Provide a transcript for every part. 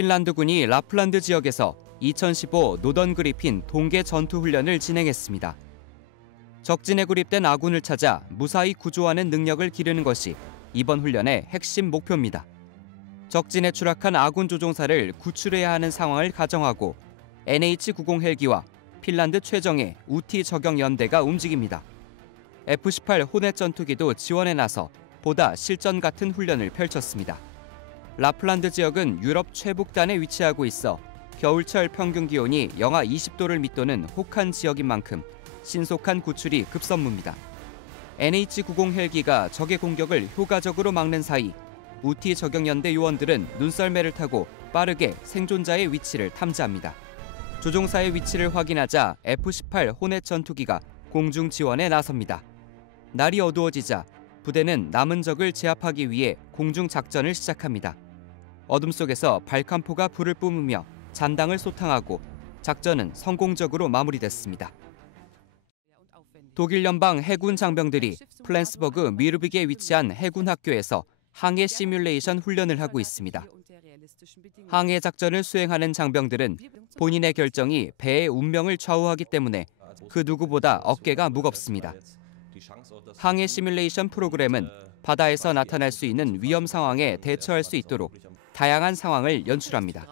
핀란드군이 라플란드 지역에서 2015 노던 그리핀 동계 전투 훈련을 진행했습니다. 적진에 구립된 아군을 찾아 무사히 구조하는 능력을 기르는 것이 이번 훈련의 핵심 목표입니다. 적진에 추락한 아군 조종사를 구출해야 하는 상황을 가정하고 NH-90 헬기와 핀란드 최정예 우티 적용 연대가 움직입니다. F-18 호넷 전투기도 지원에 나서 보다 실전 같은 훈련을 펼쳤습니다. 라플란드 지역은 유럽 최북단에 위치하고 있어 겨울철 평균 기온이 영하 20도를 밑도는 혹한 지역인 만큼 신속한 구출이 급선무입니다. NH-90 헬기가 적의 공격을 효과적으로 막는 사이 우티 적용연대 요원들은 눈썰매를 타고 빠르게 생존자의 위치를 탐지합니다. 조종사의 위치를 확인하자 F-18 호넷 전투기가 공중 지원에 나섭니다. 날이 어두워지자 부대는 남은 적을 제압하기 위해 공중 작전을 시작합니다. 어둠 속에서 발칸포가 불을 뿜으며 잔당을 소탕하고 작전은 성공적으로 마무리됐습니다. 독일 연방 해군 장병들이 플랜스버그 미르빅에 위치한 해군 학교에서 항해 시뮬레이션 훈련을 하고 있습니다. 항해 작전을 수행하는 장병들은 본인의 결정이 배의 운명을 좌우하기 때문에 그 누구보다 어깨가 무겁습니다. 항해 시뮬레이션 프로그램은 바다에서 나타날 수 있는 위험 상황에 대처할 수 있도록 다양한 상황을 연출합니다.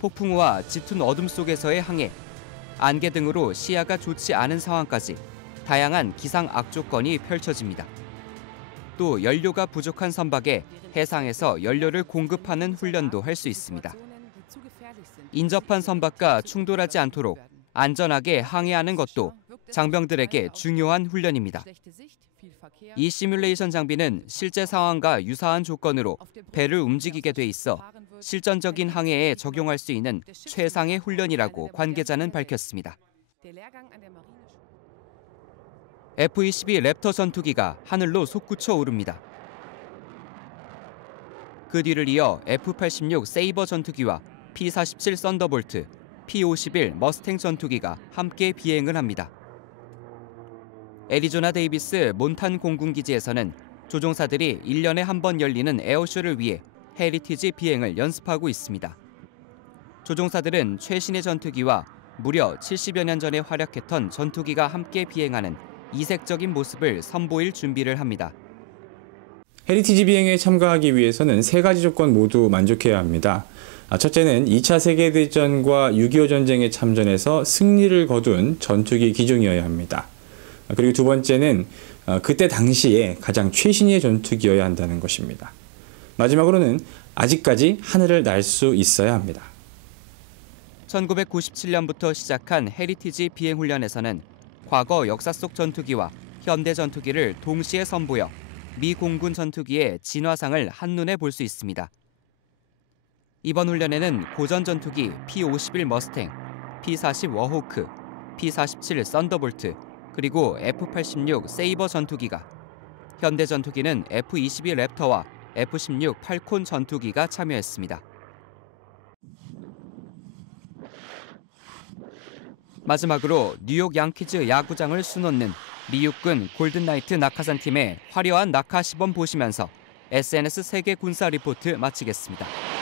폭풍우와 짙은 어둠 속에서의 항해, 안개 등으로 시야가 좋지 않은 상황까지 다양한 기상 악조건이 펼쳐집니다. 또 연료가 부족한 선박에 해상에서 연료를 공급하는 훈련도 할 수 있습니다. 인접한 선박과 충돌하지 않도록 안전하게 항해하는 것도 장병들에게 중요한 훈련입니다. 이 시뮬레이션 장비는 실제 상황과 유사한 조건으로 배를 움직이게 돼 있어 실전적인 항해에 적용할 수 있는 최상의 훈련이라고 관계자는 밝혔습니다. F-22 랩터 전투기가 하늘로 솟구쳐 오릅니다. 그 뒤를 이어 F-86 세이버 전투기와 P-47 썬더볼트, P-51 머스탱 전투기가 함께 비행을 합니다. 애리조나 데이비스 몬탄 공군기지에서는 조종사들이 1년에 한 번 열리는 에어쇼를 위해 헤리티지 비행을 연습하고 있습니다. 조종사들은 최신의 전투기와 무려 70여 년 전에 활약했던 전투기가 함께 비행하는 이색적인 모습을 선보일 준비를 합니다. 헤리티지 비행에 참가하기 위해서는 세 가지 조건 모두 만족해야 합니다. 아, 첫째는 2차 세계대전과 6.25 전쟁에 참전해서 승리를 거둔 전투기 기종이어야 합니다. 아, 그리고 두 번째는 어, 그때 당시에 가장 최신의 전투기여야 한다는 것입니다. 마지막으로는 아직까지 하늘을 날 수 있어야 합니다. 1997년부터 시작한 헤리티지 비행 훈련에서는 과거 역사 속 전투기와 현대 전투기를 동시에 선보여 미 공군 전투기의 진화상을 한눈에 볼 수 있습니다. 이번 훈련에는 고전 전투기 P-51 머스탱, P-40 워호크, P-47 썬더볼트, 그리고 F-86 세이버 전투기가, 현대 전투기는 F-22 랩터와 F-16 팔콘 전투기가 참여했습니다. 마지막으로 뉴욕 양키즈 야구장을 수놓는 미육군 골든나이트 낙하산 팀의 화려한 낙하 시범 보시면서 SNS 세계 군사 리포트 마치겠습니다.